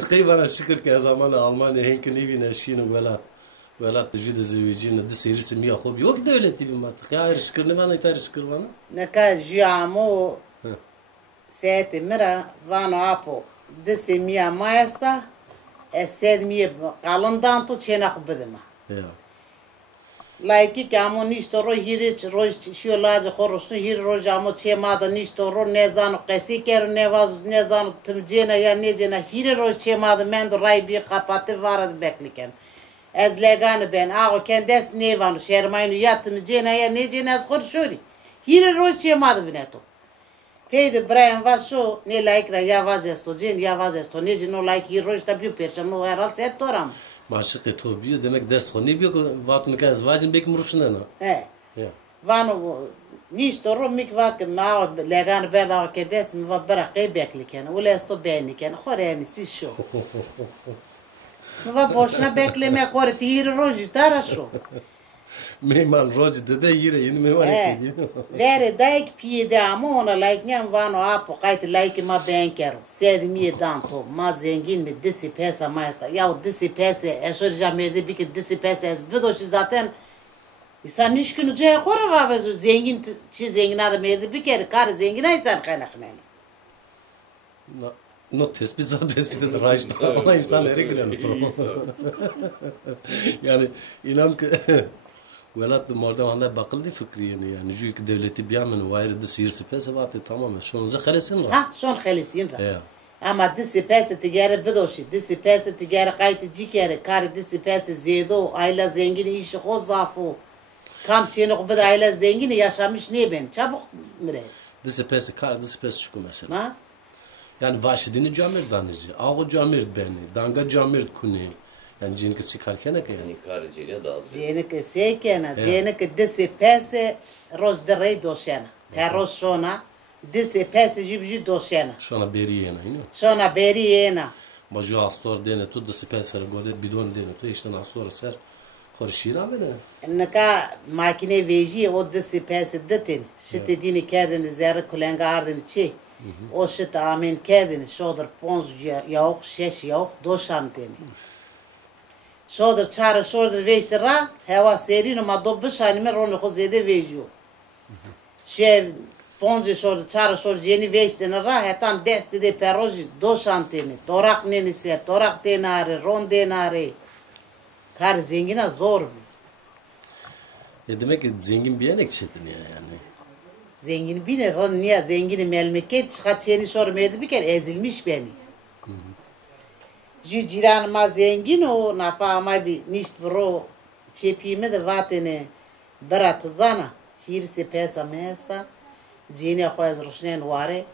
تقريبا شكر كزمان ألمانيا هنك نبي نشين ولات تجد زوجين دسير سمية خوب يوك دولتي بما تقاير شكر نما نتار شكر وانا نكا جيامو سيتي مرا وانو أبو دسمية مايستا السيدمية قالندان تو تشينا خبدما Like ki amo nisto ro hiriç roj şiyolacı xoroştu hir roj amo çemada nisto ro nezan qesi ker nevaz nezan tımcena ya necena hir roj çemada men do ray bir kapatı vardı bekliken. Ez legan ben ago kendes nevan şermaynu yatım cena ya necena az xorşuri. Hir roj çemada bineto. Peyde Brian was şu ne like ra ya vazesto cen ya vazesto neceno like hir roj da bir perşem no eral settoram. Maşık etobiyo demek dest xoni biyo vatun ka zvajin bek murşuna na. Ya. Vano nisto ro mik vak ma legan berda ke des mi va beraqi bekliken wala sto beniken xoreni si şu. Va boşna bekleme kortir roji taraşo. Meyman roji dede yire yeni meyman ekedi. Vere daik pide ama ona like nyam vano apo kayt like ma banker. Sed mi danto ma zengin mi disi pesa maesta. Ya disi pesa eşor jamerde bir ki disi pesa ez bidoşi zaten İnsan nişkünü ceye korar avezu zengin zengin adam yedi bir kere kar zengin insan kaynaklanıyor. No tespit de rajda ama insan eri gülen. Yani inan ki velat morda anda bakıldı fikriyeni yani çünkü devleti biyamen vayrı de sihir sepese vatı tamamen şonza khalesin ra. Ha şon khalesin ra. Ama disi pesi tigare bidoşi disi pesi tigare kayti cikere kar disi pesi zedo ayla zengin işi hozafu. Kam çiğne kubada aile zengini yaşamış ne ben çabuk mire. Disi pesi çıkıyor mesela. Ha? Yani vaşidini camir danıcı, ağı camir beni, danga camir kuni. Yani cinki sikarken ne yani? Karıcıyla da aldı. Cinki sekena, cinki disi pesi roz derey doşena. Peros şona disi pesi jibji doşena. Şona beri yena, yine. Şona beri yena. Bacı astor dene tu disi pesi gode bidon dene tu işte astor ser. Korşira bene. Naka makine veji o disi pesi detin. Şiti dini kerdini zerre kulenga ardini çi. O şiti amin kerdini şodur ponz yok, şeş yok, doşan deni. Şodur çare şodur vejsi ra, heva serino ma do bişanime roni xozede vejiyo. Şev ponz şodur çare şodur jeni vejsini ra, hetan desti de peroji doşan deni. Torak neni ser, torak denari, ron denari. Kar zengine zor. Ya demek ki zengin bir yenek çetin ya yani. Zengin bine ron niye zengini memleket çıkat yeni sormaydı bir kere ezilmiş beni. Ju ciranıma zengin o nafama bir nişt bro çepime de vatene berat zana hirsi pesa mesta cine xoaz roşnen vare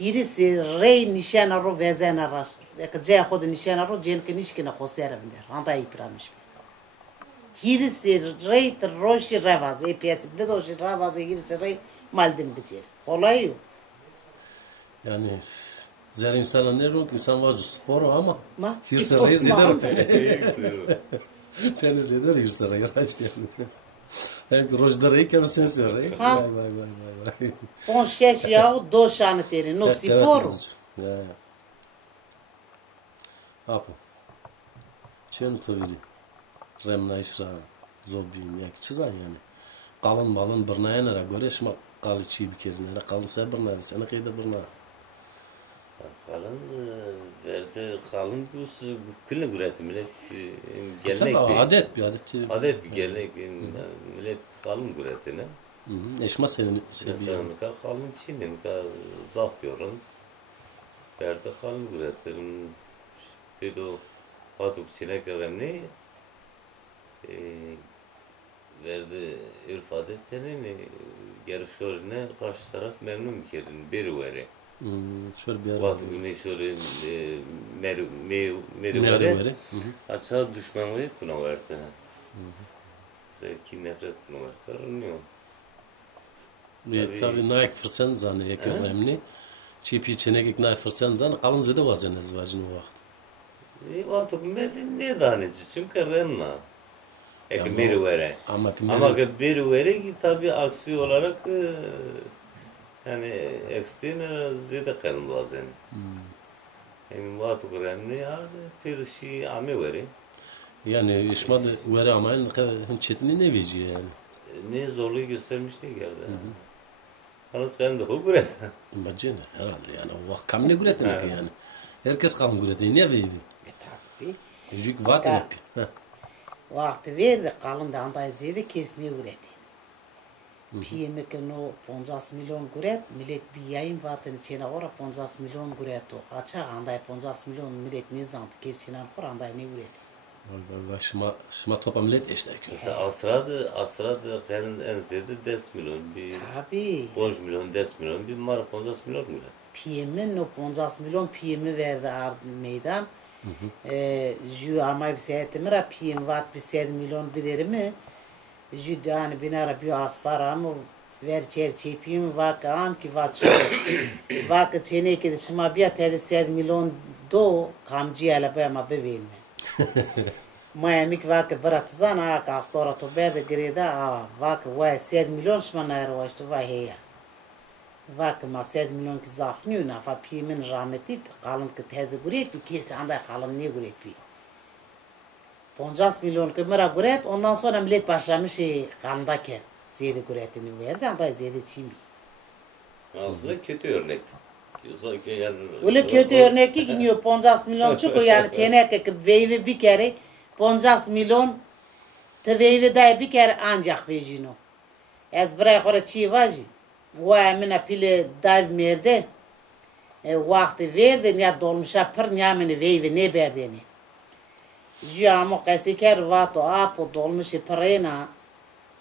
hirsi rey nişana ro vezena rast. Ek cey xod nişana ro cen ke nişkine xoserim der. Anda ipramış. Hirsi rey roşi revaz EPS bir doşi revaz hirsi rey maldin biçer. Olay yok. Yani zer insana ne ronk insan var spor ama hirsi spor rey zeder Teni teni zeder hirsi rey raşt yani. Hem rojda rey kemer sensi rey. Vay. On şeş yahu doşanı teri no spor. Ya. Apo. Çen tovili. Remna işra zobim ya çizan yani. Kalın malın birnayanara göre şma kalıçı bir kerine kalın sen birnaydı sana kıyda birna. kalın verdi kalın dus kılle güreti millet gelenek Tabii bir adet bir adet bir gelenek millet kalın güretine. Eşma senin Mesela kalın çiğnin zaf yorun. Verdi kalın güretin. Bir de hatuk sinek önemli. Verdi ürf adetlerini yarışörüne karşı taraf memnun bir kerin bir veri. Şöyle bir yer Vatu güne şöyle meri veri. Aşağı düşman veri buna verdi. Zevki nefret buna verdi. Anlıyor. Tabii naik fırsan zanı ya önemli. Çipi çenek naik fırsan zanı kalın zede vazen ezvacın o vakit. Vatu ne daneci çünkü renna. Meri veri. Ama bir veri ki tabii aksi olarak yani ekstine zede kalın bazen. Yani vatu kuranı ya perişi ame veri. Yani işmadı veri amayın çetini ne veciye yani. Ne zorluğu göstermiş değil geldi. Halas kan da o kuran. Bacı ne herhalde yani o vak kam ne güretin yani. Herkes kam güretin ne veydi. Tabii. Jük vatın. Vakti verdi kalın da anday ziyade kesni üreti. Piyemi ki no 50 milyon güret, millet bir yayın vatın içine ora 50 milyon güret o. Açık anday 50 milyon millet ne zantı kesilen kur anday ne üreti. Vay şıma topa millet işte. Mesela asradı kanın en ziyade 10 milyon bir. Tabii. 5 milyon 10 milyon bir mar 50 milyon millet. Piyemin no 50 milyon piyemi verdi meydan. Jü amay bir seyahatimi ra piyem vat bir 7 milyon biderimi. Jü yani binara bir asparamı ver çerçeği piyemi vaka am ki vat şu. Vaka çene ki de şıma bir atedi 7 milyon do kamcı ala bayama bebeğinme. Mayamik vaka bıratızan a kastora to berde greda vaka vay 7 milyon şıma nayra vay işte vay heya. Vaka ma 7 milyon ki zafniyor nafa piyemin rahmeti kalın ki tezi guret bir kesi anda kalın ne guret bir. 50 milyon ki mera guret ondan sonra millet başlamış kalında ker. Ziyade guretini verdi anda ziyade çimi. Aslında kötü örnek. Yani, Öyle kötü örnek ki gidiyor 50 milyon çıkıyor yani çenek ki veyve bir kere 50 milyon te veyve day bir kere ancak vejino. Ez buraya kore çi vaji. Vay mina pile day merde. Vakti verdi ya dolmuşa pır ya mini veyve ne berdeni. Jiyamo kesiker vato apo dolmuşu pırena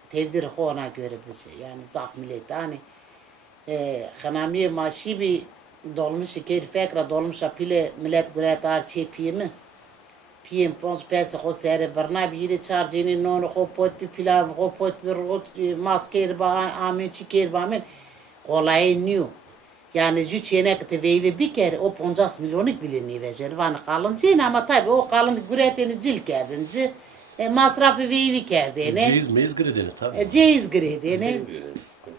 tevdir khona göre bir şey yani zaf millet hani xanamiye maşi bir dolmuşu ker fekra dolmuşa pile millet güretar çe piyemi piyem pons pes xo sere barna bir charjini non xo pot bir pilav xo pot bir rot masker ba ame çiker ba men kolay niyo yani jü çenek te veyve bir kere o 50 milyonluk bile ni vecer van kalın çene ama tabi o kalın güreteni cil kerdinci masrafı veyvi kerdene Ceyiz meyiz gredeni tabi. ceyiz gredene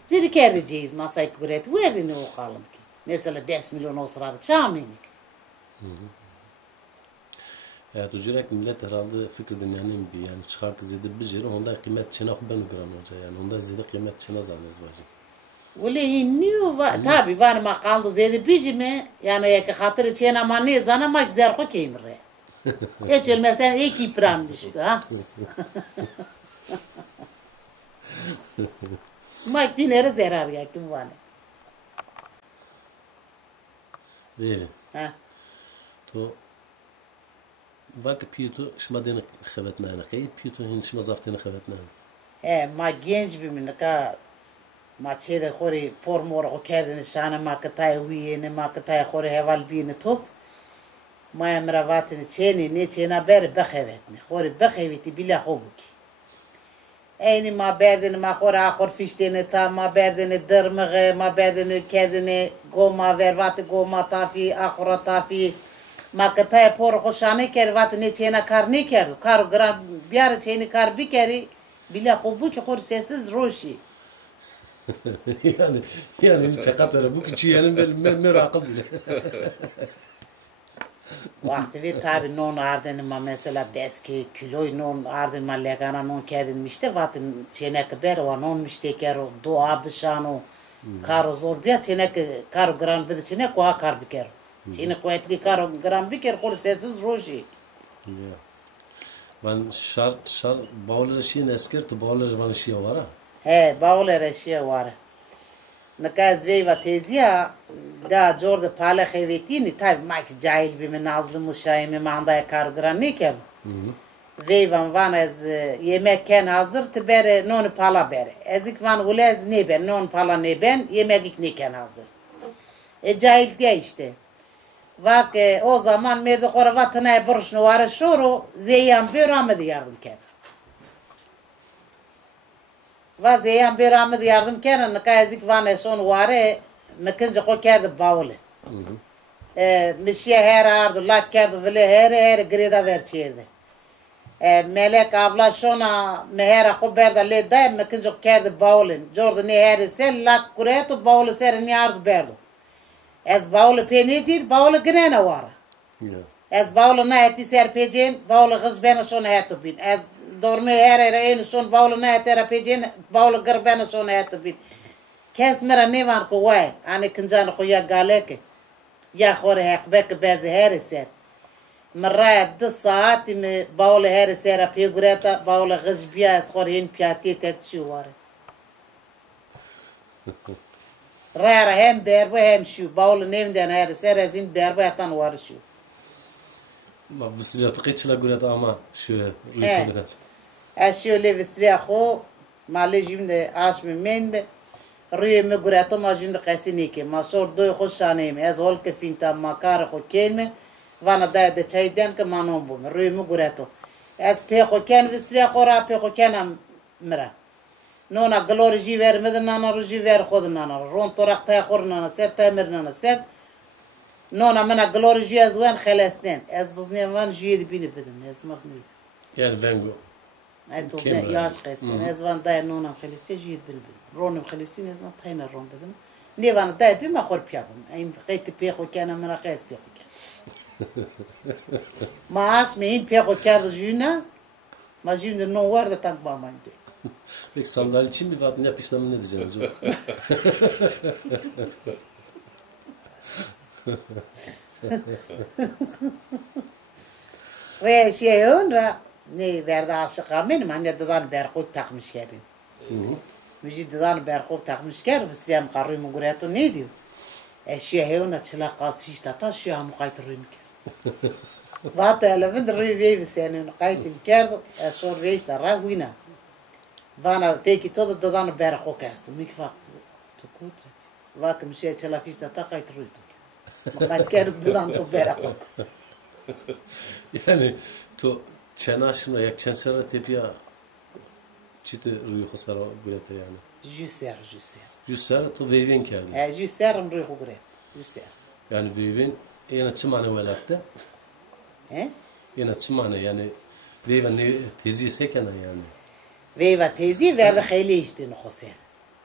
cil kerdi ceyiz masayı güret verdin o kalın ki mesela 10 milyon o sırada çaminik. Evet ucurek millet herhalde fikir dinleyenin bir yani çıkar ki ziyade bir jeri onda kıymet çenak ben gram hoca yani onda ziyade kıymet çena zannez bacım. Öyle niyo tabi var ma kaldı ziyade bijime yani ya ki hatırı çena ma ne zanamak zerko keymre. Hiç elmesen iki pranmış ha. Mak dinere zarar ya kim var? Veri. Ha. To vak piyutu şma dene xevetna ana kay piyutu hin şma zaftene xevetna. Ma genç bir minka ma çede khori formor o kerdini şana ma katay huyene ma katay khori heval bini top. Ma emravatini çeni ne çena ber bekhevetni. Khori bekheveti bila hobuki. Eyni ma berdini ma khori akhor fişteni ta ma berdini dırmığı ma berdini kerdini goma vervati goma tafi akhora tafi ma katay por khoshane kervati ne çena kar ne kerdu. Kar gran biar çeni kar bir kere bila hobuki khori sessiz roşi. yani tekatara bu küçüğü yerim ben merakım bile. Vakti ve tabi non ardını ma mesela deski kiloy non ardını ma legana non kedinmişti vatin çenek ber wa non mişteker dua bişano karo zor biya çenek karo gran bir çenek wa kar biker çenek kuvvetli karo gran biker kol sessiz roji. Ben şar bağlar şeyin esker tu bağlar van şey var ha. He bağlar şey var. Nakaz veyva teziya da jorda pala xevetini tabi mak cahil bir nazlı muşayimi mandaya kargıran ne ker? Veyvan van ez yemekken hazır tibere non pala bere. Ezik van ulez ne ben non pala ne ben yemek neken hazır. Cahil diye işte. Vak o zaman merde khora vatana burşnu var şuru zeyan bir amedi yardım ker. Vaziyan bir amedi yardım keren nakazik van son vare mekince ko kerdi bavle. Mişye her ardı lak kerdi vele her greda verçirdi. Melek abla şona mehera khoberda le day mekince kerdi bavle. Jordan ne her sel lak kuretu bavle ser ni ardı berdu. Ez bavle penecir bavle gnena vara. Ya. Ez bavulu ne eti serpeceğin, bavulu kız beni şunu etu bin. Ez dormi her yere en son bavulu ne eti serpeceğin, bavulu gır beni şunu etu bin. Kes mera ne var ko vay, ani kıncanı koya galeke. Ya khore hekbek berze her ser. Mara 2 saat mi bavulu her sera pegureta, bavulu kız biya ez khore in piyati tek şu var. Rara hem berbe hem şu, bavulu nevden her ser ezin berbe atan var şu. Ma vsiriyatu qeçla gulet ama şu He. rüykular. Eşyole vistria xo mali jimde asmi mende rüyeme gurato ma jinde qasini ke ma sor do xoşanem ez hol ke finta makar xo kelme vana da de çayden ke manon bu rüyeme gurato ez pe xo ken vistria xora pe xo kenam mira nona glorji vermeden nana ruji ver xod nana ron torak ta xor nana ser tamer nana ser nona mena glorji ez wen khalasnen ez dızne van jiyed bini bedim ez mahni Yani Vengo. Aytos Kim ne yani? yaş kaysin. Ezvan dayı nonam xelisi jid bilbil. Ronum xelisi ezvan tayna ron dedim. Ne van dayı bir ma xor piyabım. Ayım qayti piyxo kana mena qays piyxo kana. Maaş mehin piyxo kana juna. Ma jinde no var da tank ba mande. Peki sandalye için mi var? Ne yapışlamı ne diyeceğiniz o? Ve şey onra ne verdi aşık benim anne dadan berkut takmış geldin. Müjde dadan berkut takmış gel. Bisriyam karrımı gureto ne diyor? Eşya ona çıla qas fişta ta şu am qaytırım ki. Vato elemen rüy ve senin qaytım kerdo. Eşor ve sara wina. Vana peki todo dadan berkut kasto. Mikfa tukutre. Vakım şey çıla fişta ta qaytırım. Makat kerb dadan to berkut. Yani to çenaşına yak çensera tepiya çite rüyü xosara gulete yani. Jüser. Jusser to vevin keldi. Jüserim rüy guret. Jüser. Yani vevin yine çımane velatte. He? Yine çımane yani vevin ne tezi sekena yani. Veva tezi verdi khayli işte no khoser.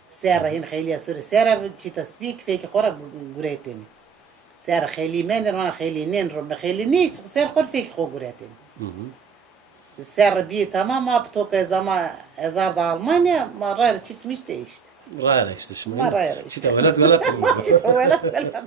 Sera hin khayli sur sera çi tasbik feki khora gureteni. Sera khayli men wana khayli nen ro khayli nis ser khor feki kho gureteni. Sera bi tamam apto ke zama ezar da Almanya marar çitmiş de işte. Rayla işte şimdi. Rayla işte. Çita velat velat. Çita velat velat.